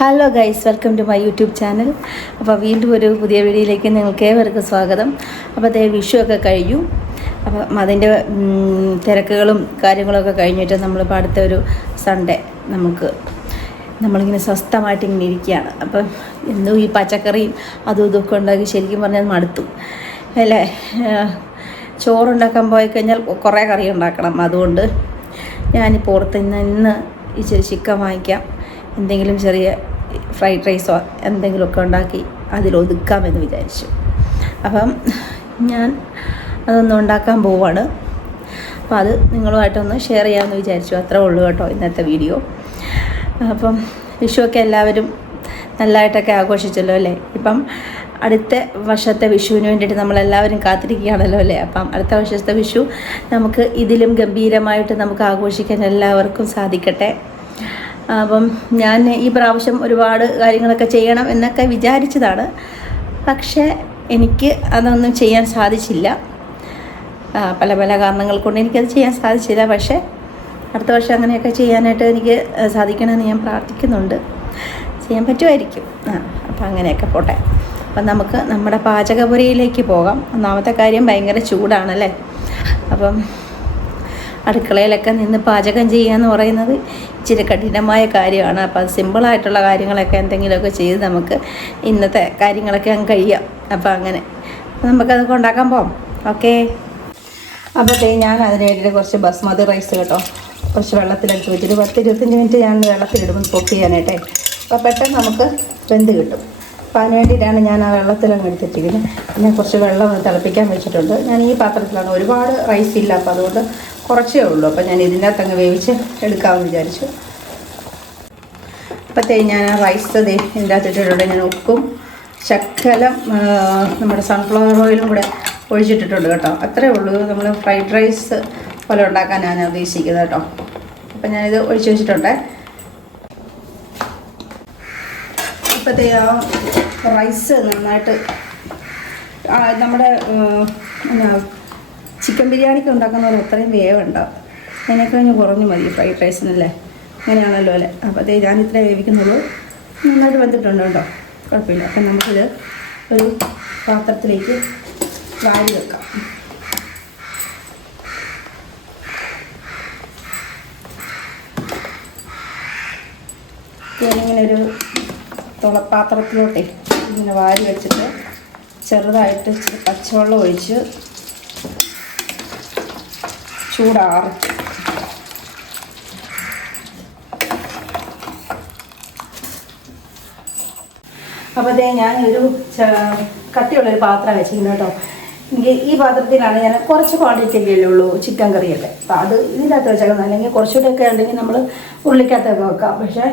Hello guys, welcome to my YouTube channel. അപ്പോൾ വീണ്ടും ഒരു പുതിയ വീഡിയോയിലേക്ക് നിങ്ങൾക്ക് ഏവർക്കും സ്വാഗതം. അപ്പോൾ അതേ വിഷുവൊക്കെ കഴിഞ്ഞു. അപ്പം അതിൻ്റെ തിരക്കുകളും കാര്യങ്ങളൊക്കെ കഴിഞ്ഞിട്ട് നമ്മളിപ്പോൾ അടുത്ത ഒരു സൺഡേ നമ്മളിങ്ങനെ സ്വസ്ഥമായിട്ട് ഇങ്ങനെ ഇരിക്കുകയാണ്. അപ്പം എന്നും ഈ പച്ചക്കറിയും അതും ഇതൊക്കെ ഉണ്ടാക്കി ശരിക്കും പറഞ്ഞാൽ മടുത്തു അല്ലേ. ചോറുണ്ടാക്കാൻ പോയി കഴിഞ്ഞാൽ കുറേ കറി ഉണ്ടാക്കണം. അതുകൊണ്ട് ഞാനിപ്പോൾ ഓർത്ത് ഇന്ന് ഇച്ചിരി ചിക്കൻ വാങ്ങിക്കാം, എന്തെങ്കിലും ചെറിയ ഫ്രൈഡ് റൈസോ എന്തെങ്കിലുമൊക്കെ ഉണ്ടാക്കി അതിലൊതുക്കാമെന്ന് വിചാരിച്ചു. അപ്പം ഞാൻ അതൊന്നും ഉണ്ടാക്കാൻ പോവാണ്. അപ്പോൾ അത് നിങ്ങളുമായിട്ടൊന്ന് ഷെയർ ചെയ്യാമെന്ന് വിചാരിച്ചു. അത്രേ ഉള്ളൂ കേട്ടോ ഇന്നത്തെ വീഡിയോ. അപ്പം വിഷുവൊക്കെ എല്ലാവരും നല്ലതായിട്ടൊക്കെ ആഘോഷിച്ചല്ലോ അല്ലേ. ഇപ്പം അടുത്ത വർഷത്തെ വിഷുവിന് വേണ്ടിയിട്ട് നമ്മളെല്ലാവരും കാത്തിരിക്കുകയാണല്ലോ അല്ലേ. അപ്പം അടുത്ത വർഷത്തെ വിഷു നമുക്ക് ഇതിലും ഗംഭീരമായിട്ട് നമുക്ക് ആഘോഷിക്കാൻ എല്ലാവർക്കും സാധിക്കട്ടെ. അപ്പം ഞാൻ ഈ പ്രാവശ്യം ഒരുപാട് കാര്യങ്ങളൊക്കെ ചെയ്യണം എന്നൊക്കെ വിചാരിച്ചതാണ്. പക്ഷേ എനിക്ക് അതൊന്നും ചെയ്യാൻ സാധിച്ചില്ല. പല പല കാരണങ്ങൾ കൊണ്ട് എനിക്കത് ചെയ്യാൻ സാധിച്ചില്ല. പക്ഷേ അടുത്ത വർഷം അങ്ങനെയൊക്കെ ചെയ്യാനായിട്ട് എനിക്ക് സാധിക്കണമെന്ന് ഞാൻ പ്രാർത്ഥിക്കുന്നുണ്ട്. ചെയ്യാൻ പറ്റുമായിരിക്കും. അപ്പം അങ്ങനെയൊക്കെ പോട്ടെ. അപ്പം നമുക്ക് നമ്മുടെ പാചകപുരയിലേക്ക് പോകാം. ഒന്നാമത്തെ കാര്യം ഭയങ്കര ചൂടാണല്ലേ. അപ്പം അടുക്കളയിലൊക്കെ നിന്ന് പാചകം ചെയ്യുക എന്ന് പറയുന്നത് ഇച്ചിരി കഠിനമായ കാര്യമാണ്. അപ്പോൾ അത് സിമ്പിളായിട്ടുള്ള കാര്യങ്ങളൊക്കെ എന്തെങ്കിലുമൊക്കെ ചെയ്ത് നമുക്ക് ഇന്നത്തെ കാര്യങ്ങളൊക്കെ അങ്ങ് കഴിയാം. അപ്പോൾ അങ്ങനെ നമുക്കതൊക്കെ ഉണ്ടാക്കാൻ പോകാം. ഓക്കേ. അപ്പോഴത്തേ ഞാൻ അതിന് വേണ്ടിയിട്ട് കുറച്ച് ബസ്മതി റൈസ് കേട്ടോ കുറച്ച് വെള്ളത്തിലെടുത്ത് വെച്ചിട്ട് 10-25 മിനിറ്റ് ഞാൻ വെള്ളത്തിലിടുമ്പോൾ കുക്ക് ചെയ്യാനായിട്ടേ. അപ്പോൾ പെട്ടെന്ന് നമുക്ക് വെന്ത് കിട്ടും. അപ്പോൾ അതിന് വേണ്ടിയിട്ടാണ് ഞാൻ ആ വെള്ളത്തിലങ്ങ് എടുത്തിട്ടിരിക്കുന്നത്. പിന്നെ കുറച്ച് വെള്ളം തിളപ്പിക്കാൻ വെച്ചിട്ടുണ്ട്. ഞാൻ ഈ പാത്രത്തിലാണ്, ഒരുപാട് റൈസ് ഇല്ല, അപ്പോൾ അതുകൊണ്ട് കുറച്ചേ ഉള്ളൂ. അപ്പോൾ ഞാൻ ഇതിൻ്റെ അകത്തങ്ങ് വേവിച്ച് എടുക്കാമെന്ന് വിചാരിച്ചു. അപ്പോഴത്തേ ഞാൻ ആ റൈസ് ഇതിൻ്റെ അകത്തിട്ടിട്ടുണ്ട്. ഞാൻ ഉപ്പും ശകലം നമ്മുടെ സൺഫ്ലവർ ഓയിലും കൂടെ ഒഴിച്ചിട്ടിട്ടുണ്ട് കേട്ടോ. അത്രേ ഉള്ളൂ. നമ്മൾ ഫ്രൈഡ് റൈസ് പോലെ ഉണ്ടാക്കാൻ ഞാൻ ഉദ്ദേശിക്കുന്നത് കേട്ടോ. അപ്പം ഞാനിത് ഒഴിച്ച് വെച്ചിട്ടുണ്ട്. ഇപ്പോഴത്തെ ആ റൈസ് നന്നായിട്ട് നമ്മുടെ ചിക്കൻ ബിരിയാണിക്ക് ഉണ്ടാക്കുന്ന പോലെ അത്രയും വേവുണ്ടാവും. അതിനേക്കഴിഞ്ഞ് കുറഞ്ഞു മതി ഫ്രൈഡ് റൈസിനല്ലേ, അങ്ങനെയാണല്ലോ അല്ലേ. അപ്പോൾ അതേ ഞാൻ ഇത്ര വേവിക്കുന്നുള്ളൂ. നന്നായിട്ട് വെന്തിട്ടുണ്ട് കേട്ടോ, കുഴപ്പമില്ല. അപ്പം നമുക്കിത് ഒരു പാത്രത്തിലേക്ക് വാരി വെക്കാം. ഞാനിങ്ങനെ ഒരു തുളപ്പാത്രത്തിലോട്ടേ ഇങ്ങനെ വാരി വെച്ചിട്ട് ചെറുതായിട്ട് ഇച്ചിരി പച്ചവെള്ളം ഒഴിച്ച് ചൂടാറും. അപ്പോൾ അതേ ഞാനൊരു കട്ടിയുള്ളൊരു പാത്രം വെച്ചിരിക്കുന്നത് കേട്ടോ. എനിക്ക് ഈ പാത്രത്തിലാണ് ഞാൻ കുറച്ച് ക്വാണ്ടിറ്റിയൊക്കെ ഉള്ളൂ ചിക്കൻ കറിയൊക്കെ. അപ്പോൾ അത് ഇതിനകത്ത് വെച്ചേക്കുന്നത്. അല്ലെങ്കിൽ കുറച്ചുകൂടെയൊക്കെ ഉണ്ടെങ്കിൽ നമ്മൾ ഉരുളിക്കകത്തൊക്കെ വെക്കാം. പക്ഷേ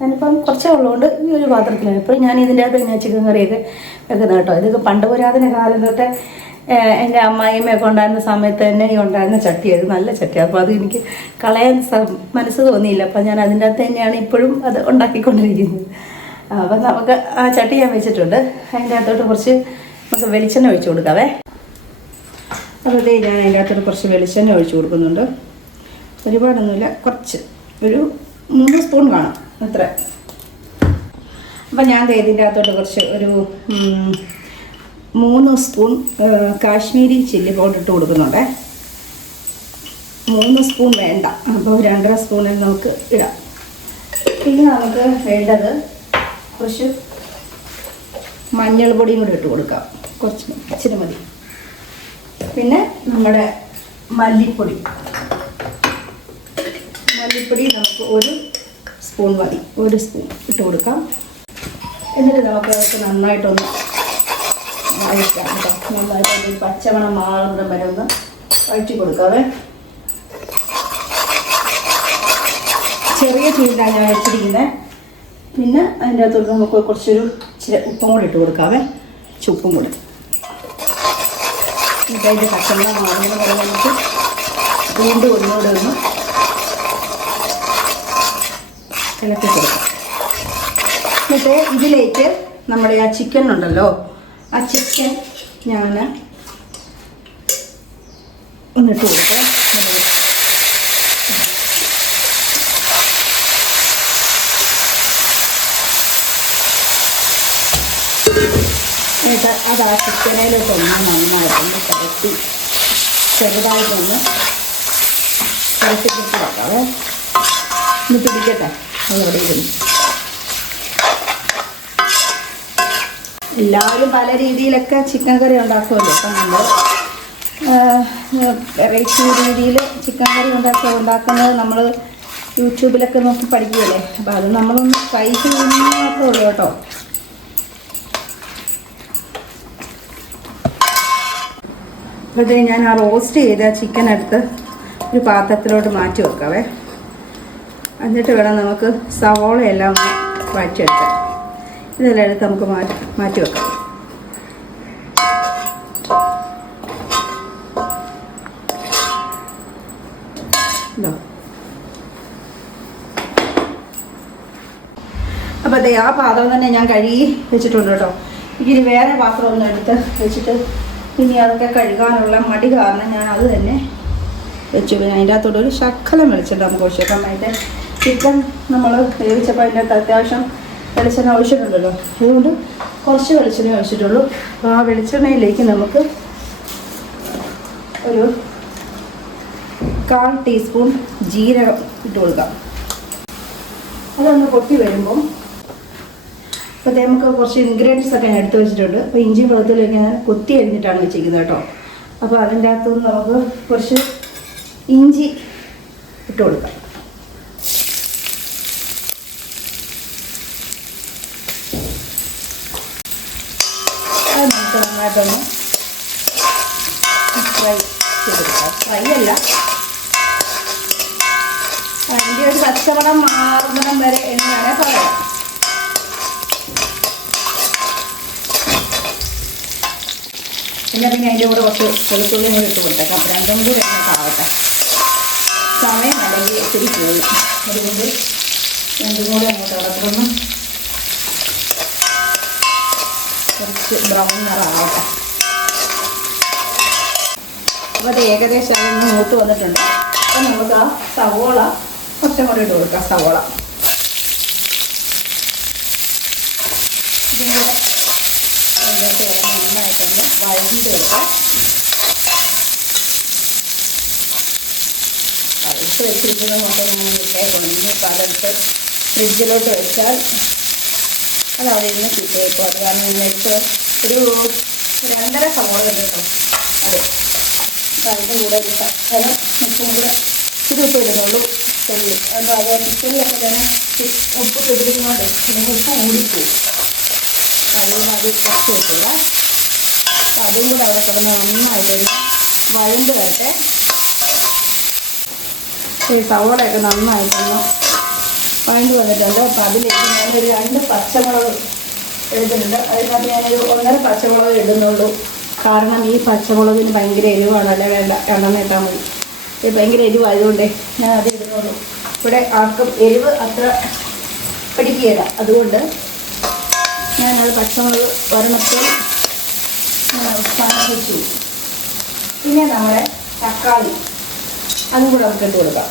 ഞാനിപ്പം കുറച്ചേ ഉള്ളതുകൊണ്ട് ഈ ഒരു പാത്രത്തിലാണ് ഇപ്പോൾ ഞാൻ ഇതിൻ്റെ അകത്ത് ഞാൻ ചിക്കൻ കറിയൊക്കെ വെക്കുന്നത് കേട്ടോ. ഇതൊക്കെ പണ്ട് പുരാതന കാലം തൊട്ട് എൻ്റെ അമ്മായിമ്മയൊക്കെ ഉണ്ടായിരുന്ന സമയത്ത് തന്നെ ഈ ഉണ്ടായിരുന്ന ചട്ടിയത് നല്ല ചട്ടിയാണ്. അപ്പോൾ അത് എനിക്ക് കളയാൻ മനസ്സ് തോന്നിയില്ല. അപ്പോൾ ഞാൻ അതിൻ്റെ അകത്ത് തന്നെയാണ് ഇപ്പോഴും അത് ഉണ്ടാക്കിക്കൊണ്ടിരിക്കുന്നത്. അപ്പം നമുക്ക് ആ ചട്ടി ഞാൻ വെച്ചിട്ടുണ്ട്. അതിൻ്റെ അകത്തോട്ട് കുറച്ച് നമുക്ക് വെളിച്ചെണ്ണ ഒഴിച്ച് കൊടുക്കാവേ. അപ്പോൾ ഇതേ ഞാൻ അതിൻ്റെ അകത്തോട്ട് കുറച്ച് വെളിച്ചെണ്ണ ഒഴിച്ച് കൊടുക്കുന്നുണ്ട്. ഒരുപാടൊന്നുമില്ല, കുറച്ച് ഒരു 3 സ്പൂൺ കാണും അത്ര. അപ്പം ഞാൻ ഇതിൻ്റെ അകത്തോട്ട് കുറച്ച് ഒരു 3 സ്പൂൺ കാശ്മീരി ചില്ലി പൗഡർ ഇട്ട് കൊടുക്കുന്നുണ്ടേ. 3 സ്പൂൺ വേണ്ട, അപ്പോൾ 2.5 സ്പൂണിൽ നമുക്ക് ഇടാം. പിന്നെ നമുക്ക് വേണ്ടത് കുറച്ച് മഞ്ഞൾ പൊടിയും കൂടി ഇട്ട് കൊടുക്കാം. കുറച്ച് ഇച്ചിരി മതി. പിന്നെ നമ്മുടെ മല്ലിപ്പൊടി നമുക്ക് 1 സ്പൂൺ മതി. 1 സ്പൂൺ ഇട്ട് കൊടുക്കാം. എന്നിട്ട് നമുക്ക് അതൊക്കെ നന്നായിട്ടൊന്ന് വഴറ്റാം കേട്ടോ. നന്നായിട്ട് പച്ചമണം മാറുന്ന വരെ ഒന്ന് വഴറ്റി കൊടുക്കാവേ. ചെറിയ ചൂടിലാണ് ഞാൻ വെച്ചിരിക്കുന്നത്. പിന്നെ അതിൻ്റെ അകത്തോട്ട് നമുക്ക് കുറച്ചൊരു ഇച്ചിരി ഉപ്പും കൂടി ഇട്ട് കൊടുക്കാവേ. ഉപ്പും കൂടി ഇതായിട്ട് പച്ചമണം മാറുന്ന വരെ നമുക്ക് വീണ്ടും ഒന്നുകൂടെ ഒന്ന് ഇളക്കി കൊടുക്കാം. എന്നിട്ട് ഇതിലേക്ക് നമ്മുടെ ആ ചിക്കൻ ഉണ്ടല്ലോ, ആ ചിക്കൻ ഞാൻ ഒന്നിട്ട് കൊടുക്കാം. അത് ആ ചിക്കനയിലോട്ടൊന്ന് നന്നായിട്ടൊന്ന് പരത്തി ചെറുതായിട്ടൊന്ന് പരത്തി കിട്ടി വെക്കാവേ. ഒന്ന് പിടിക്കട്ടെ അതോടെ ഇരുന്ന്. എല്ലാവരും പല രീതിയിലൊക്കെ ചിക്കൻ കറി ഉണ്ടാക്കുമല്ലോ. അപ്പം നമ്മൾ വെറൈറ്റി രീതിയിൽ ചിക്കൻ കറി ഉണ്ടാക്കുന്നത് നമ്മൾ യൂട്യൂബിലൊക്കെ നോക്കി പഠിക്കുകയല്ലേ. അപ്പോൾ അത് നമ്മളൊന്ന് ട്രൈ ചെയ്യുന്ന മാത്രമേ ഉള്ളൂ കേട്ടോ. അപ്പോഴത്തേ ഞാൻ ആ റോസ്റ്റ് ചെയ്ത ചിക്കൻ എടുത്ത് ഒരു പാത്രത്തിലോട്ട് മാറ്റി വെക്കാവേ. എന്നിട്ട് വേണം നമുക്ക് സവോളയെല്ലാം വഴറ്റിയെടുക്കാൻ. ഇതെല്ലാം എടുത്ത് നമുക്ക് മാറ്റി വെക്കാം. ഇതോ. അപ്പോൾ അതെ ആ പാത്രം തന്നെ ഞാൻ കഴുകി വെച്ചിട്ടുണ്ട് കേട്ടോ. ഇനി വേറെ പാത്രം ഒന്ന് എടുത്ത് വെച്ചിട്ട് ഇനി അതൊക്കെ കഴുകാനുള്ള മടി കാരണം ഞാൻ അത് തന്നെ വെച്ചു. പിന്നെ അതിൻ്റെ അകത്തോടെ ഒരു ശക്കലം വെളിച്ചെണ്ണ നമുക്ക് ഒഴിച്ചേക്കാം. അതിൻ്റെ ചിക്കൻ നമ്മൾ വേവിച്ചപ്പോൾ അതിൻ്റെ അകത്ത് അത്യാവശ്യം വെളിച്ചെണ്ണ ഒഴിച്ചിട്ടുണ്ടല്ലോ. അതുകൊണ്ട് കുറച്ച് വെളിച്ചെണ്ണ ഒഴിച്ചിട്ടുള്ളൂ. അപ്പോൾ ആ വെളിച്ചെണ്ണയിലേക്ക് നമുക്ക് ഒരു 1/4 ടീസ്പൂൺ ജീരകം ഇട്ട് കൊടുക്കാം. അതൊന്ന് പൊട്ടി വരുമ്പം അപ്പോൾ നമുക്ക് കുറച്ച് ഇൻഗ്രീഡിയൻസ് ഒക്കെ ഞാൻ എടുത്ത് വെച്ചിട്ടുണ്ട്. അപ്പോൾ ഇഞ്ചിയും വെളുത്തുള്ളിയൊക്കെ ഞാൻ കൊത്തി അരിഞ്ഞിട്ടാണ് വെച്ചിരിക്കുന്നത് കേട്ടോ. അപ്പോൾ അതിൻ്റെ അകത്തുനിന്ന് നമുക്ക് കുറച്ച് ഇഞ്ചി ഇട്ട് കൊടുക്കാം. അത് നമുക്ക് നന്നായിട്ടൊന്ന് ഫ്രൈ ചെയ്തെടുക്കാം. ഫ്രൈ അല്ല, അതിൻ്റെ ഒരു പച്ചമണം മാറുന്നിടം വരെ എന്ന് വേണേൽ പറയാം. പിന്നെ അതിൻ്റെ കൂടെ കുറച്ച് വെളുത്തുള്ളിയും കൂടി ഇട്ട് കൊടുത്തേക്കാം. അപ്പോൾ രണ്ടും കൂടി ആവട്ടെ. സമയം അല്ലെങ്കിൽ ഒത്തിരി പോയി. അതുകൊണ്ട് രണ്ടും കൂടെ അങ്ങോട്ട് അടക്കൊന്ന് കുറച്ച് ബ്രൗൺ നിറമാവട്ടെ. അപ്പോൾ അത് ഏകദേശം അതൊന്ന് മൂത്ത് വന്നിട്ടുണ്ട്. അപ്പം നമുക്ക് ആ സവോള കുറച്ചും കൂടി ഇട്ട് കൊടുക്കാം. സവോള ഇതും കൂടെ നന്നായിട്ടൊന്ന് വഴറ്റിട്ട് കൊടുക്കാം. വഴറ്റ് വെച്ചിരിക്കുന്നത് കൊണ്ട് ഞാൻ ഇട്ടേക്കണം. ഇനിയിപ്പോൾ അതെടുത്ത് ഫ്രിഡ്ജിലോട്ട് വെച്ചാൽ അത് അവിടെ ഇരുന്ന് കിട്ടിയേക്കും. അത് കാരണം ഇതിനകത്ത് ഒരു 2.5 സവോള ഉണ്ട് കേട്ടോ. അതെ, അപ്പോൾ അതിൻ്റെ കൂടെ ഒരു ശകലം ഉപ്പും കൂടെ ഇച്ചിരി ഉപ്പ് ഇടുന്നുള്ളൂ. തുള്ളി അപ്പോൾ അത് ചിക്കനിലൊക്കെ തന്നെ ഉപ്പ് ഇട്ടിരിക്കുന്നതുകൊണ്ട് അല്ലെങ്കിൽ ഉപ്പ് കൂടിപ്പോയി. അതുകൊണ്ട് അത് കുറച്ച് വെക്കുക. അപ്പം അതും കൂടെ അവിടെ കിടന്ന് നന്നായിട്ടൊന്ന് വഴണ്ട് വരട്ടെ. ഈ സവോളയൊക്കെ നന്നായിട്ടൊന്ന് വഴണ്ട് വന്നിട്ടുണ്ട്. അപ്പം അതിലേക്ക് ഞാനൊരു 2 പച്ചമുളക് എടുത്തിട്ടുണ്ട്. അതിനകത്ത് ഞാനൊരു 1.5 പച്ചമുളക് ഇടുന്നുള്ളൂ. കാരണം ഈ പച്ചമുളകിന് ഭയങ്കര എരിവാണല്ലേ. വേണ്ടെന്ന് ഇട്ടാൽ മതി. ഇത് ഭയങ്കര എരിവായതുകൊണ്ടേ ഞാൻ അത് ഇടുന്നുള്ളൂ. ഇവിടെ ആർക്കും എരിവ് അത്ര പിടിക്കുകയില്ല. അതുകൊണ്ട് ഞാനത് പച്ചമുളക് ഒരെണ്ണത്തിൽ വെച്ചു. പിന്നെ നമ്മുടെ തക്കാളി അതും കൂടെ നമുക്ക് ഇട്ട് കൊടുക്കാം.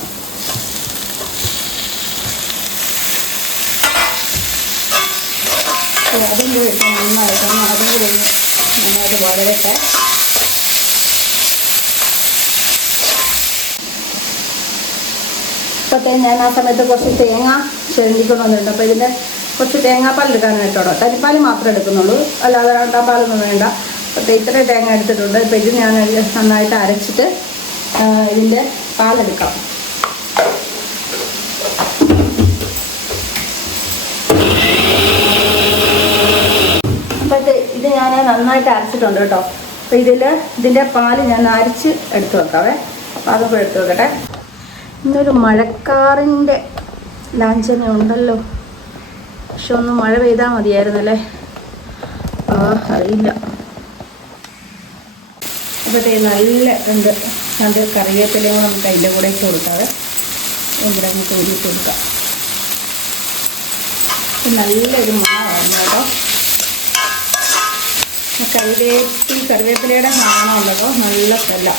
അതും കൂടെ ഇട്ട് നന്നായിട്ടാണ് അതും കൂടെ നന്നായിട്ട് വരട്ടെ. ഇപ്പോഴത്തെ ഞാൻ ആ സമയത്ത് കുറച്ച് തേങ്ങ ചെരണ്ടിക്കൊണ്ടുവന്നിട്ടുണ്ട്. അപ്പോൾ ഇതിൻ്റെ കുറച്ച് തേങ്ങാപ്പാൽ എടുക്കാനാണ് കേട്ടോ. തനിപ്പാൽ മാത്രമേ എടുക്കുന്നുള്ളൂ, അല്ലാതെ രണ്ടാം പാലൊന്നും വേണ്ട. അപ്പോൾ ഇത്രയും തേങ്ങ എടുത്തിട്ടുണ്ട്. ഇപ്പോൾ ഇത് ഞാൻ നന്നായിട്ട് അരച്ചിട്ട് ഇതിൻ്റെ പാലെടുക്കാം. അപ്പോൾ ഇത് ഞാൻ നന്നായിട്ട് അരച്ചിട്ടുണ്ട് കേട്ടോ. അപ്പോൾ ഇതിൻ്റെ പാല് ഞാൻ അരച്ച് എടുത്ത് വെക്കാവേ. അപ്പോൾ അതൊക്കെ എടുത്ത് വെക്കട്ടെ. ഇന്നൊരു മഴക്കാറിൻ്റെ ലാഞ്ചന ഉണ്ടല്ലോ. പക്ഷെ ഒന്ന് മഴ പെയ്താൽ മതിയായിരുന്നല്ലേ. അറിയില്ല. അപ്പോഴത്തേ നല്ല രണ്ട് കറിവേപ്പിലയും നമുക്ക് അതിൻ്റെ കൂടെ ഇട്ട് കൊടുക്കാതെ ഇവിടെ നമുക്ക് ഊരിയിട്ട് കൊടുക്കാം. നല്ലൊരു മണമായിരുന്നു കേട്ടോ. കറിവേപ്പിലയുടെ മണമുള്ളതോ നല്ല സ്ഥല.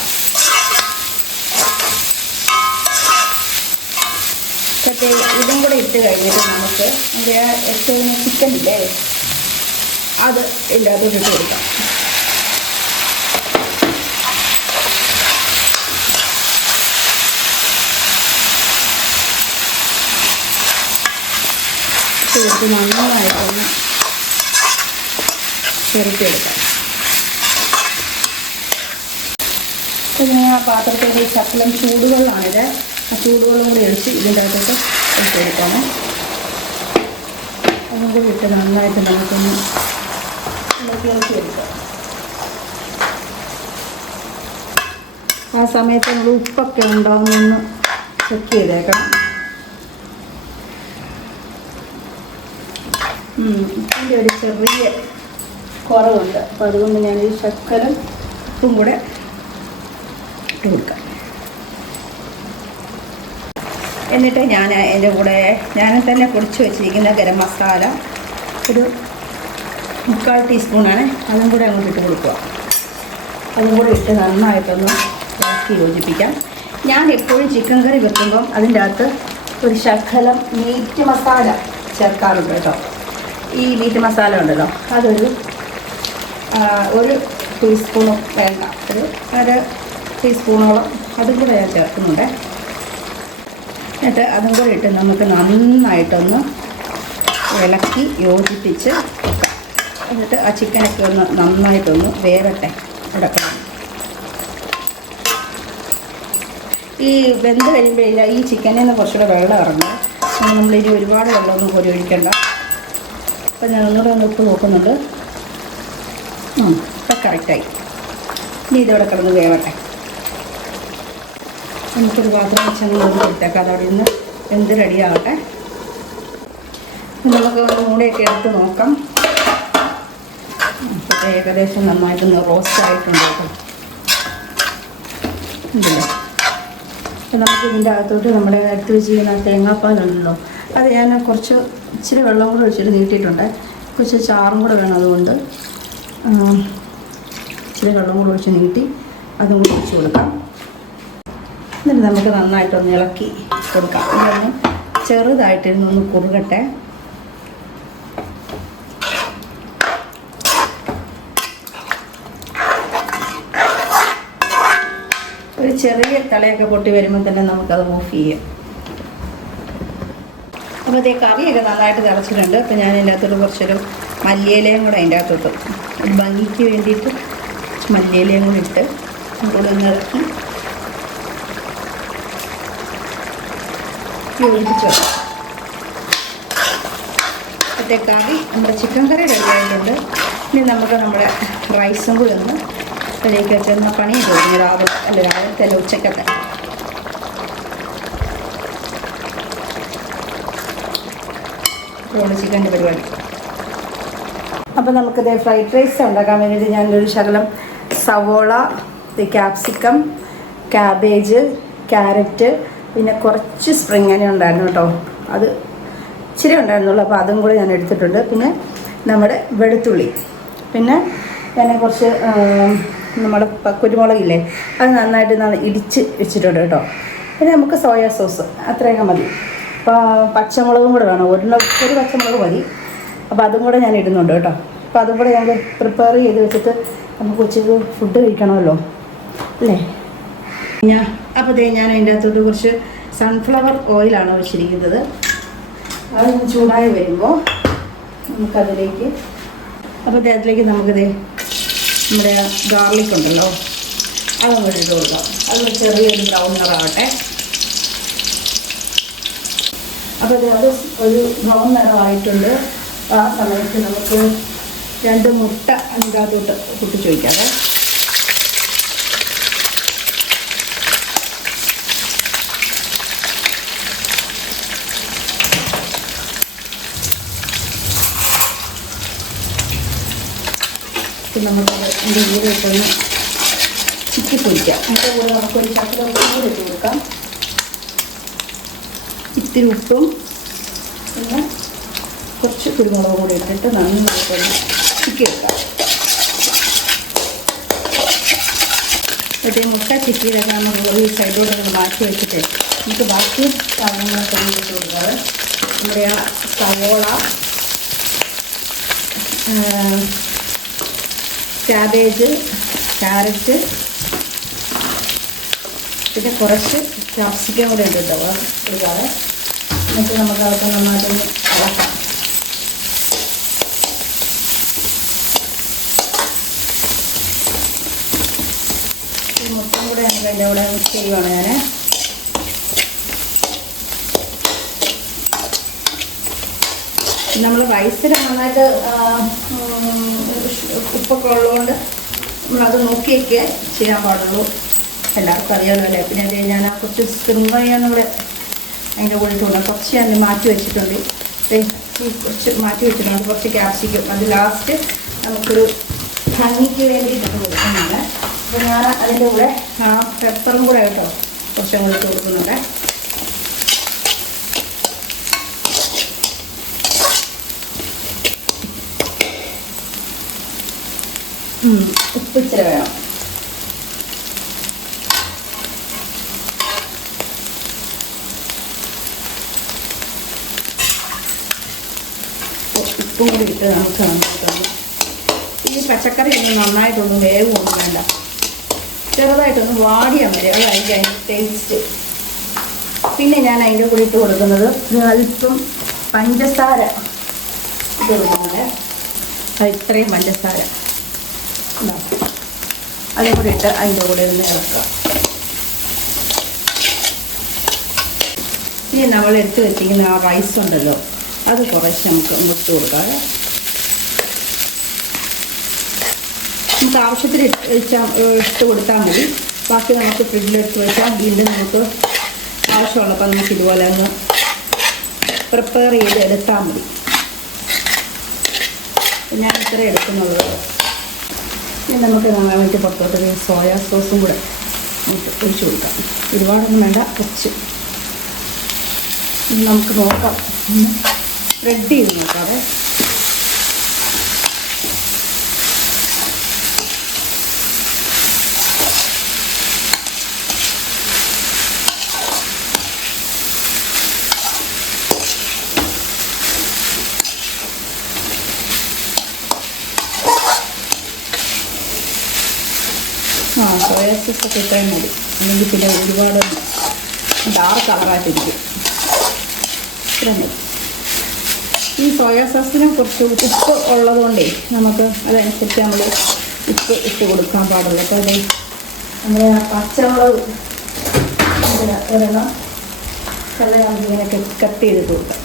പക്ഷേ ഇതും കൂടെ ഇട്ട് കഴിഞ്ഞിട്ട് നമുക്ക് അതിൻ്റെ ഏറ്റവും ചിക്കൻ ഇല്ലേ, അത് ഇതിനകത്തോട്ട് ഇട്ട് കൊടുക്കാം. ചേർത്ത് നന്നായിട്ടൊന്ന് ചേർത്തെടുക്കാം. അപ്പോൾ ഞാൻ ആ പാത്രത്തിൻ്റെ ഈ ശകലം ചൂടുവെള്ളമാണിത്. ആ ചൂടുവെള്ളം കൂടി ഒഴിച്ച് ഇതിൻ്റെ അകത്തോട്ട് ഒഴിച്ചെടുക്കണം. അതും കൂടി ഇട്ട് നന്നായിട്ട് നമുക്കൊന്ന് ഇളക്കിയെടുക്കാം. ആ സമയത്ത് നമ്മൾ ഉപ്പൊക്കെ ഉണ്ടോയെന്നൊന്ന് ചെക്ക് ചെയ്തേക്കണം. ഇതിൻ്റെ ഒരു ചെറിയ കുറവുണ്ട്. അപ്പോൾ അതുകൊണ്ട് ഞാനൊരു ശക്കലും ഉപ്പും കൂടെ ഇട്ട് കൊടുക്കാം. എന്നിട്ട് ഞാൻ എൻ്റെ കൂടെ ഞാൻ തന്നെ പൊടിച്ച് വെച്ചിരിക്കുന്ന ഗരം മസാല ഒരു 3/4 ടീസ്പൂണാണ്. അതും കൂടെ അങ്ങോട്ട് ഇട്ട് കൊടുക്കുക. അതും കൂടെ ഇട്ട് നന്നായിട്ടൊന്ന് ഇളക്കി യോജിപ്പിക്കാം. ഞാൻ എപ്പോഴും ചിക്കൻ കറി വെക്കുമ്പം അതിൻ്റെ അകത്ത് ഒരു ശകലം മീറ്റ് മസാല ചേർക്കാറുണ്ട് കേട്ടോ. ഈ മീറ്റ് മസാല ഉണ്ടല്ലോ, അതൊരു 1 ടീസ്പൂണും വേണ്ട, ഒരു 1/2 ടീസ്പൂണോളം അതും കൂടെ ഞാൻ ചേർക്കുന്നുണ്ട്. എന്നിട്ട് അതും കൂടെ ഇട്ട് നമുക്ക് നന്നായിട്ടൊന്ന് ഇളക്കി യോജിപ്പിച്ച് വെക്കാം. എന്നിട്ട് ആ ചിക്കനൊക്കെ ഒന്ന് നന്നായിട്ടൊന്ന് വേവട്ടെ ഇടക്കണം. ഈ വെന്ത് കഴിയുമ്പോഴില്ല ഈ ചിക്കനിൽ നിന്ന് കുറച്ചുകൂടെ വെള്ളം ഇറങ്ങും. നമ്മളിനി ഒരുപാട് വെള്ളമൊന്നും കോരി ഒഴിക്കണ്ട. അപ്പം ഞാൻ ഒന്നുകൂടെ ഒന്ന് ഉപ്പ് നോക്കുന്നുണ്ട്. ഇപ്പം കറക്റ്റായി. ഇനി ഇതോടെ കിടന്ന് വേവട്ടെ. നമുക്കൊരു പാത്രം വെച്ചങ്ങ് കൊടുത്തേക്കാം. അതവിടെ നിന്ന് വെന്ത് റെഡിയാവട്ടെ. നമുക്ക് മൂടയൊക്കെ എടുത്ത് നോക്കാം. ഏകദേശം നന്നായിട്ടൊന്ന് റോസ്റ്റ് ആയിട്ടുണ്ട് കേട്ടോ. ഉണ്ടല്ലോ. അപ്പം നമുക്ക് ഇതിൻ്റെ അകത്തോട്ട് നമ്മുടെ എടുത്ത് വെച്ചിരിക്കുന്ന തേങ്ങാപ്പാലുണ്ടല്ലോ, അത് ഞാൻ ഇച്ചിരി വെള്ളം കൂടെ ഒഴിച്ചിട്ട് നീട്ടിയിട്ടുണ്ട്. കുറച്ച് ചാറും കൂടെ വേണം. അതുകൊണ്ട് ഇച്ചിരി വെള്ളം കൂടെ ഒഴിച്ച് നീട്ടി അതും കൂടി ഒഴിച്ച് കൊടുക്കാം. എന്നിട്ട് നമുക്ക് നന്നായിട്ടൊന്ന് ഇളക്കി കൊടുക്കാം. ഇതൊന്ന് ചെറുതായിട്ടിരുന്നൊന്ന് കുറുകട്ടെ. ഒരു ചെറിയ തളയൊക്കെ പൊട്ടി വരുമ്പോൾ തന്നെ നമുക്കത് ഓഫ് ചെയ്യാം. അപ്പോൾ അതേ കറിയൊക്കെ നന്നായിട്ട് തിളച്ചിട്ടുണ്ട്. അപ്പോൾ ഞാൻ ഇതിൻ്റെ അകത്തോട്ട് കുറച്ചൊരു മല്ലിയിലയും കൂടെ അതിൻ്റെ അകത്തോട്ട് ഒരു ഭംഗിക്ക് വേണ്ടിയിട്ട് മല്ലിയിലയും കൂടി ഇട്ട് അതുകൂടെ ഒന്ന് ഇറക്കി യോജിപ്പിച്ചു. മറ്റേ കറി നമ്മുടെ ചിക്കൻ കറി റെഡി ആയിട്ടുണ്ട്. ഇനി നമുക്ക് നമ്മുടെ റൈസും കൂടി ഒന്ന് അതിലേക്ക് വെച്ചെന്നാൽ പണി തോന്നുന്നു. രാവിലത്തെ അല്ല ഉച്ചക്കത്തെ. ചിക്കൻ്റെ പരിപാടി. അപ്പോൾ നമുക്കിത് ഫ്രൈഡ് റൈസ് ഉണ്ടാക്കാൻ വേണ്ടിയിട്ട് ഞാനൊരു ശകലം സവോള, ക്യാപ്സിക്കം, ക്യാബേജ്, ക്യാരറ്റ്, പിന്നെ കുറച്ച് സ്പ്രിംഗ് അനിയൻ ഉണ്ടായിരുന്നു കേട്ടോ. അത് ഇച്ചിരി ഉണ്ടായിരുന്നുള്ളൂ. അപ്പോൾ അതും കൂടി ഞാൻ എടുത്തിട്ടുണ്ട്. പിന്നെ നമ്മുടെ വെളുത്തുള്ളി, പിന്നെ ഞാൻ കുറച്ച് നമ്മുടെ കുരുമുളകില്ലേ, അത് നന്നായിട്ട് ഇടിച്ച് വെച്ചിട്ടുണ്ട് കേട്ടോ. പിന്നെ നമുക്ക് സോയാ സോസ് അത്രയൊക്കെ മതി. അപ്പോൾ പച്ചമുളകും കൂടെ വേണം. ഒരു പച്ചമുളക് മതി. അപ്പോൾ അതും കൂടെ ഞാൻ ഇടുന്നുണ്ട് കേട്ടോ. അപ്പോൾ അതും കൂടെ ഞങ്ങൾ പ്രിപ്പയർ ചെയ്ത് വെച്ചിട്ട് നമുക്ക് ഉച്ചയ്ക്ക് ഫുഡ് കഴിക്കണമല്ലോ അല്ലേ. അപ്പോൾ ഞാൻ അതിൻ്റെ അകത്തോട്ട് കുറച്ച് സൺഫ്ലവർ ഓയിലാണ് വെച്ചിരിക്കുന്നത്. അത് ചൂടായി വരുമ്പോൾ നമുക്കതിലേക്ക് നമുക്കിത് നമ്മുടെ ഗാർലിക് ഉണ്ടല്ലോ, അതങ്ങോട്ട് ഇട്ട് കൊടുക്കാം. അത് ചെറിയൊരു ബ്രൗൺ നിറമാവട്ടെ. അപ്പോൾ അത് ഒരു ബ്രൗൺ നിറമായിട്ടുണ്ട്. ആ സമയത്ത് നമുക്ക് 2 മുട്ട അതിൻ്റെ അകത്തോട്ട് പൊട്ടിച്ച് വയ്ക്കാതെ. നമുക്കത് അതിൻ്റെ കൂടെ ഇട്ടൊന്ന് ചിക്കി പൊരിക്കാം. അതിൻ്റെ കൂടെ നമുക്കൊരു ശകലം കൂടെ ഇട്ട് കൊടുക്കാം. ഇത്തിരി ഉപ്പും പിന്നെ കുറച്ച് കുരുമുളകും കൂടി ഇട്ടിട്ട് നന്നായിട്ടൊന്ന് ചിക്കി വെക്കാം. എന്നിട്ട് മുട്ട ചിക്കിയിലൊക്കെ നമ്മൾ ഈ സൈഡിലൂടെ മാറ്റി വെച്ചിട്ട് നമുക്ക് ബാക്കി സാധനങ്ങളൊക്കെ ഇട്ട് കൊടുക്കാതെ നമ്മുടെ ആ സവോള, ക്യാബേജ്, ക്യാരറ്റ്, പിന്നെ കുറച്ച് ക്യാപ്സിക്കം കൂടെ ഉണ്ട് കേട്ടോ. ഇതാണ് എന്നിട്ട് നമുക്ക് അതൊക്കെ നന്നായിട്ടൊന്ന് ഇളക്കാം. ഈ മൊത്തം കൂടെ നമുക്ക് അതിൻ്റെ കൂടെ മിക്സ് ചെയ്യുവാണ് ഞാൻ. നമ്മൾ റൈസിൽ നന്നായിട്ട് ഉപ്പൊക്കെ ഉള്ളതുകൊണ്ട് നമ്മളത് നോക്കിയൊക്കെ ചെയ്യാൻ പാടുള്ളൂ. എല്ലാവർക്കും അറിയാമല്ലോ അല്ലേ. പിന്നെ അത് ഞാൻ കുറച്ച് സ്പ്രിംഗ് കൂടെ അതിൻ്റെ കൂടെ ഇട്ടുണ്ട്. കുറച്ച് ഞാൻ മാറ്റി വെച്ചിട്ടുണ്ട്. കുറച്ച് മാറ്റി വെച്ചിട്ടുണ്ട്. കുറച്ച് ക്യാപ്സിക്കം അത് ലാസ്റ്റ് നമുക്കൊരു ഭംഗിക്ക് വേണ്ടിയിട്ടൊക്കെ കൊടുക്കുന്നുണ്ട്. അപ്പോൾ ഞാൻ അതിൻ്റെ കൂടെ പെപ്പറും കൂടെ കേട്ടോ കുറച്ചും കൂടെ ഇട്ട് കൊടുക്കുന്നുണ്ട്. ഉപ്പ് ഇച്ചിരി വേണം. ഉപ്പും കൂടി ഇട്ട് നമുക്ക് നന്നായിട്ടൊന്ന് ഈ പച്ചക്കറി ഒന്നും നന്നായിട്ടൊന്നും വേവൊന്നും വേണ്ട. ചെറുതായിട്ടൊന്ന് വാടിയാൽ മതി. അതായിരിക്കും അതിൻ്റെ ടേസ്റ്റ്. പിന്നെ ഞാൻ അതിൻ്റെ കൂടി ഇട്ട് കൊടുക്കുന്നത് അല്പം പഞ്ചസാര ഇട്ട് കൊടുക്കുന്നുണ്ട്. ഇത്രയും പഞ്ചസാര അതും കൂടി ഇട്ട് അതിൻ്റെ കൂടെ ഒന്ന് ഇളക്കുക. ഇനി നമ്മൾ എടുത്ത് വെച്ചിരിക്കുന്ന ആ റൈസ് ഉണ്ടല്ലോ അത് കുറച്ച് നമുക്ക് ഇട്ട് കൊടുക്കാം. നമുക്ക് ആവശ്യത്തിന് ഇട്ട് കൊടുത്താൽ മതി. ബാക്കി നമുക്ക് ഫ്രിഡ്ജിലെടുത്ത് വെച്ചാൽ വീണ്ടും നമുക്ക് ആവശ്യമുള്ളപ്പോൾ നമുക്ക് ഇതുപോലെ ഒന്ന് പ്രിപ്പയർ ചെയ്ത് എടുത്താൽ മതി. ഞാൻ ഇത്ര എടുക്കുന്നത്. ഇനി നമുക്ക് നന്നായിട്ട് പുറത്തോട്ട് സോയാ സോസും കൂടെ നമുക്ക് ഒഴിച്ചു കൊടുക്കാം. ഒരുപാടൊന്നും വേണ്ട, കുറച്ച് നമുക്ക് നോക്കാം. സ്പ്രെഡ് ചെയ്ത് നോക്കാതെ സോയാ സോസൊക്കെ ഇത്രയും മതി. അല്ലെങ്കിൽ പിന്നെ ഒരുപാട് ഡാർക്ക് കളറായിട്ടിരിക്കും. ഇത്ര മതി. ഈ സോയാ സോസിന് കുറച്ച് ഉപ്പ് ഉള്ളതുകൊണ്ടേ നമുക്ക് അതനുസരിച്ച് നമ്മൾ ഉപ്പ് ഇട്ട് കൊടുക്കാൻ പാടുള്ളൂ. അപ്പോൾ അതെ നമ്മൾ പച്ചമുളക് ഒരെണ്ണം നമുക്കിങ്ങനെ കട്ട് ചെയ്ത് കൊടുക്കാം.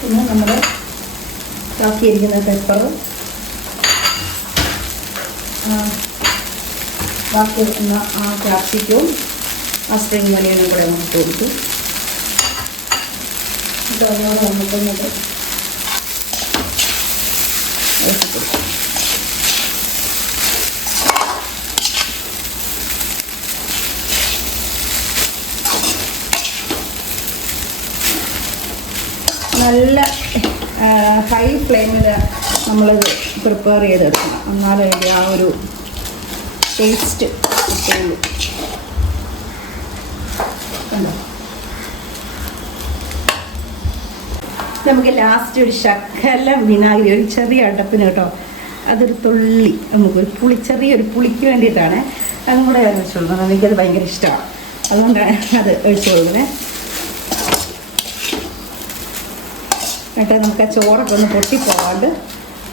പിന്നെ നമ്മൾ ബാക്കിയിരിക്കുന്ന പെപ്പർ, ബാക്കി വരുന്ന ആ ക്യാപ്സിക്കവും ആ സ്പ്രിംഗ് ഒനിയനും കൂടെ നമുക്ക് കൊടുത്തു. അതോടെ നമുക്കൊന്നത് ഇളക്കി കൊടുക്കും. നല്ല ഹൈ ഫ്ലെയിമിൽ നമ്മളിത് പ്രിപ്പയർ ചെയ്തെടുക്കണം. എന്നാലും അതിൻ്റെ ആ ഒരു ടേസ്റ്റ് കിട്ടുള്ളൂ. കണ്ടോ? നമുക്ക് ലാസ്റ്റ് ഒരു ശകലം വിനാഗിരി, ഒരു ചെറിയ അടപ്പിന് കേട്ടോ, അതൊരു തുള്ളി നമുക്കൊരു ചെറിയൊരു പുളിക്ക് വേണ്ടിയിട്ടാണ് അതും കൂടെ ഞാൻ ഒഴിച്ചു കൊടുക്കുന്നത്. എനിക്കത് ഭയങ്കര ഇഷ്ടമാണ്, അതുകൊണ്ടാണ് അത് ഒഴിച്ചു കൊടുക്കുന്നത്. എന്നിട്ട് നമുക്ക് ആ ചോറൊക്കെ ഒന്ന് പൊട്ടിപ്പോകാണ്ട്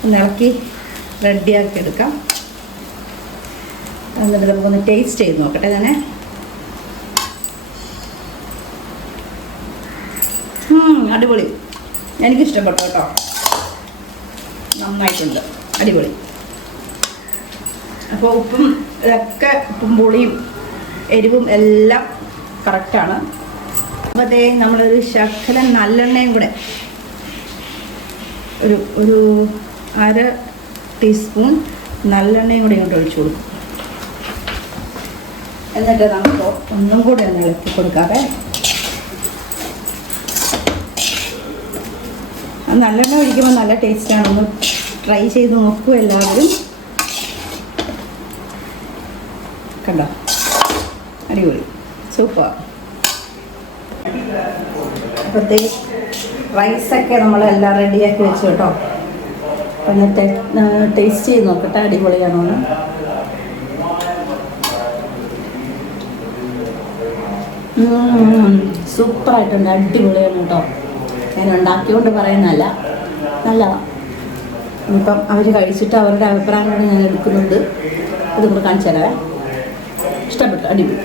ഒന്ന് ഇളക്കി റെഡിയാക്കി എടുക്കാം. എന്നിട്ട് നമുക്കൊന്ന് ടേസ്റ്റ് ചെയ്ത് നോക്കട്ടെ. തന്നെ അടിപൊളി, എനിക്കിഷ്ടപ്പെട്ടു കേട്ടോ, നന്നായിട്ടുണ്ട്, അടിപൊളി. അപ്പോൾ ഉപ്പും ഇതൊക്കെ ഉപ്പും പുളിയും എരിവും എല്ലാം കറക്റ്റാണ്. അപ്പോൾ അതേ നമ്മളൊരു ശകലം നല്ലെണ്ണയും കൂടെ ഒരു അര ടീസ്പൂൺ നല്ലെണ്ണയും കൂടെ ഇങ്ങോട്ട് ഒഴിച്ചു കൊടുക്കും. എന്നിട്ട് നമുക്ക് ഒന്നും കൂടെ ഒന്ന് ഇളക്കി കൊടുക്കാതെ, നല്ലെണ്ണ ഒഴിക്കുമ്പോൾ നല്ല ടേസ്റ്റാണ്. ഒന്ന് ട്രൈ ചെയ്ത് നോക്കൂ എല്ലാവരും. കണ്ടോ, അടിപൊളി, സൂപ്പർ. അപ്പോഴത്തേക്ക് റൈസൊക്കെ നമ്മളെല്ലാം റെഡിയാക്കി വെച്ചു കേട്ടോ. എന്നിട്ട് ടേസ്റ്റ് ചെയ്ത് നോക്കട്ടെ അടിപൊളിയാണോ എന്ന്. സൂപ്പറായിട്ടുണ്ട്, അടിപൊളിയാണ് കേട്ടോ. ഞാൻ ഉണ്ടാക്കിയോണ്ട് പറയുന്നതല്ല, നല്ലതാണ്. ഇപ്പം അവർ കഴിച്ചിട്ട് അവരുടെ അഭിപ്രായങ്ങൾ ഞാൻ എടുക്കുന്നുണ്ട്. ഇത് കൂടെ കാണിച്ചു തരാവേ. ഇഷ്ടപ്പെട്ടു, അടിപൊളി.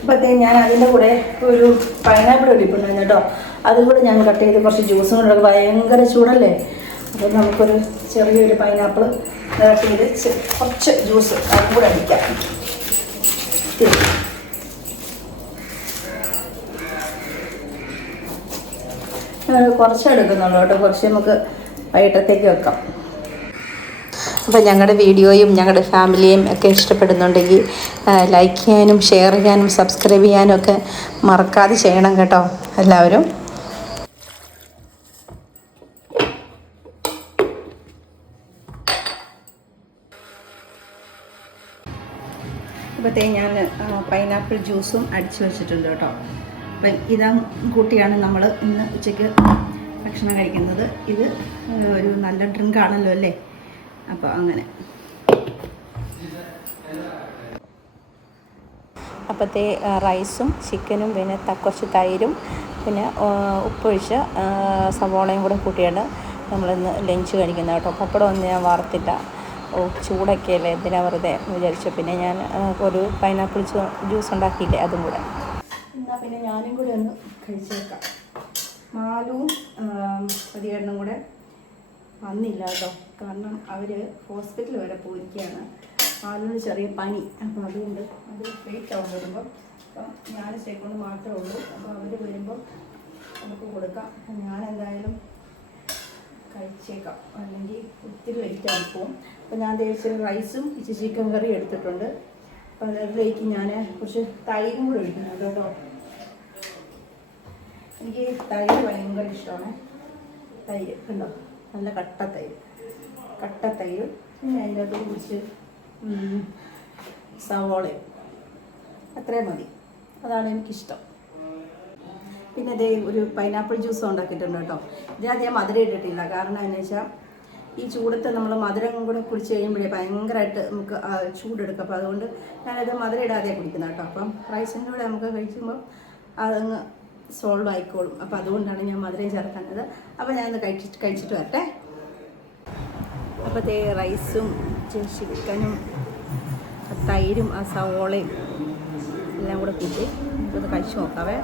ഇപ്പോഴത്തേക്ക് ഞാൻ അതിൻ്റെ കൂടെ ഒരു പൈനാപ്പിൾ ഇടിപ്പുണ്ടായിരുന്നു കേട്ടോ. അതും കൂടെ ഞാൻ കട്ട് ചെയ്ത് കുറച്ച് ജ്യൂസും കൂടെ. ഭയങ്കര ചൂടല്ലേ, അപ്പോൾ നമുക്കൊരു ചെറിയൊരു പൈനാപ്പിൾ കട്ട് ചെയ്ത് കുറച്ച് ജ്യൂസ് അതും കൂടെ അടിക്കാം. കുറച്ചെടുക്കുന്നുള്ളൂ കേട്ടോ, കുറച്ച് നമുക്ക് വൈകിട്ടത്തേക്ക് വെക്കാം. അപ്പോൾ ഞങ്ങളുടെ വീഡിയോയും ഞങ്ങളുടെ ഫാമിലിയും ഒക്കെ ഇഷ്ടപ്പെടുന്നുണ്ടെങ്കിൽ ലൈക്ക് ചെയ്യാനും ഷെയർ ചെയ്യാനും സബ്സ്ക്രൈബ് ചെയ്യാനും ഒക്കെ മറക്കാതെ ചെയ്യണം കേട്ടോ എല്ലാവരും. ഇപ്പോഴത്തേക്ക് ഞാൻ പൈനാപ്പിൾ ജ്യൂസും അടിച്ചു വെച്ചിട്ടുണ്ട് കേട്ടോ. അപ്പം ഇതാ കൂട്ടിയാണ് നമ്മൾ ഇന്ന് ഉച്ചയ്ക്ക് ഭക്ഷണം കഴിക്കുന്നത്. ഇത് ഒരു നല്ല ഡ്രിങ്ക് ആണല്ലോ അല്ലേ, അപ്പോൾ അങ്ങനെ. അപ്പോഴത്തെ റൈസും ചിക്കനും പിന്നെ കുറച്ച് തൈരും പിന്നെ ഉപ്പൊഴിച്ച് സവോളയും കൂടെ കൂട്ടിയാണ് നമ്മളിന്ന് ലഞ്ച് കഴിക്കുന്നത് കേട്ടോ. പപ്പടം ഒന്നും ഞാൻ വാർത്തില്ല, ചൂടൊക്കെ അല്ലേ എന്തിനാ വെറുതെ വിചാരിച്ചു. പിന്നെ ഞാൻ ഒരു പൈനാപ്പിൾ ജ്യൂസ് ഉണ്ടാക്കിയില്ലേ, അതും കൂടെ. എന്നാൽ പിന്നെ ഞാനും കൂടെ ഒന്ന് കഴിച്ചേക്കാം. മാലുവും പതിയേണ്ണും കൂടെ വന്നില്ല കേട്ടോ, കാരണം അവർ ഹോസ്പിറ്റൽ വരെ പോയിരിക്കുകയാണ്. മാലുവിന് ചെറിയ പനി, അപ്പോൾ അതുകൊണ്ട് അത് ലേറ്റ് ആവും വരുമ്പം. അപ്പം ഞാൻ കൊണ്ട് മാത്രമേ ഉള്ളൂ. അപ്പോൾ അവർ വരുമ്പം നമുക്ക് കൊടുക്കാം. അപ്പം ഞാൻ എന്തായാലും കഴിച്ചേക്കാം, അല്ലെങ്കിൽ ഒത്തിരി ലേറ്റ് ആയി പോവും. അപ്പോൾ ഞാൻ തേച്ചൊരു റൈസും ഇച്ചിരി ചിക്കൻ കറി എടുത്തിട്ടുണ്ട്. അപ്പോൾ അതിലേക്ക് ഞാൻ കുറച്ച് തൈരും കൂടെ ഒഴിക്കുന്നുണ്ട് കേട്ടോ. എനിക്ക് തൈര് ഭയങ്കര ഇഷ്ടമാണ്. തൈര് കണ്ടോ, നല്ല കട്ട തൈര്. പിന്നെ അതിൻ്റെ അകത്ത് കുറിച്ച് സവോളയും അത്രയും മതി, അതാണ് എനിക്കിഷ്ടം. പിന്നെ അതേ ഒരു പൈനാപ്പിൾ ജ്യൂസ് ഉണ്ടാക്കിയിട്ടുണ്ട് കേട്ടോ. ഇതിനകത്ത് ഞാൻ മധുരം ഇട്ടിട്ടില്ല, കാരണം എന്താണെന്ന് വെച്ചാൽ ഈ ചൂടത്ത് നമ്മൾ മധുരം കൂടെ കുടിച്ച് കഴിയുമ്പോഴേ ഭയങ്കരമായിട്ട് നമുക്ക് ചൂടെടുക്കും. അപ്പോൾ അതുകൊണ്ട് ഞാനത് മധുരം ഇടാതെ കുടിക്കുന്നത് കേട്ടോ. അപ്പം റൈസിൻ്റെ കൂടെ നമുക്ക് കഴിക്കുമ്പോൾ അതങ്ങ് സോൾവ് ആയിക്കോളും. അപ്പോൾ അതുകൊണ്ടാണ് ഞാൻ മധുരം ചേർക്കുന്നത്. അപ്പോൾ ഞാനത് കഴിച്ചിട്ട് വരട്ടെ. അപ്പോൾ ദേ റൈസും ചിക്കനും തൈരും ആ സവോളയും എല്ലാം കൂടെ കൂട്ടി നമുക്കൊന്ന് കഴിച്ച് നോക്കാവേ.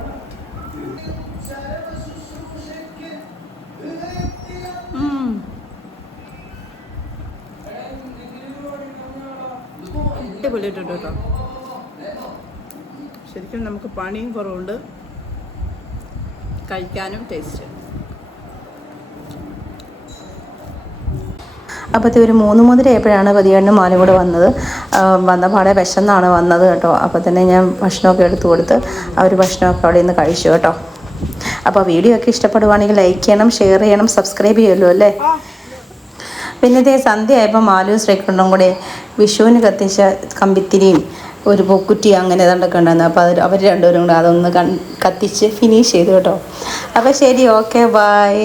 അടിപൊളിയിട്ടുണ്ട് കേട്ടോ. ശരിക്കും നമുക്ക് പണിയും കുറവുണ്ട്, കഴിക്കാനും ടേസ്റ്റ്. അപ്പോഴത്തെ ഒരു 3 മുതലായപ്പോഴാണ് പതിയേണ്ണും മാലും കൂടെ വന്നത്. വന്ന പാടെ വിശന്നാണ് വന്നത് കേട്ടോ. അപ്പോൾ തന്നെ ഞാൻ ഭക്ഷണമൊക്കെ എടുത്തു കൊടുത്ത് അവർ ഭക്ഷണമൊക്കെ അവിടെ നിന്ന് കഴിച്ചു കേട്ടോ. അപ്പോൾ വീഡിയോ ഒക്കെ ഇഷ്ടപ്പെടുവാണെങ്കിൽ ലൈക്ക് ചെയ്യണം, ഷെയർ ചെയ്യണം, സബ്സ്ക്രൈബ് ചെയ്യുമല്ലോ അല്ലേ. പിന്നെ ഇതേ സന്ധ്യയായപ്പോൾ മാലും ശ്രീകണ്ഠനും കൂടെ വിഷുവിന് കത്തിച്ച കമ്പിത്തിരിയും ഒരു പൂക്കുറ്റി അങ്ങനെ ഏതാണ്ടൊക്കെ ഉണ്ടായിരുന്നു. അപ്പോൾ അവർ രണ്ടുപേരും കൂടെ അതൊന്ന് കത്തിച്ച് ഫിനിഷ് ചെയ്തു കേട്ടോ. അപ്പോൾ ശരി, ഓക്കെ, ബൈ.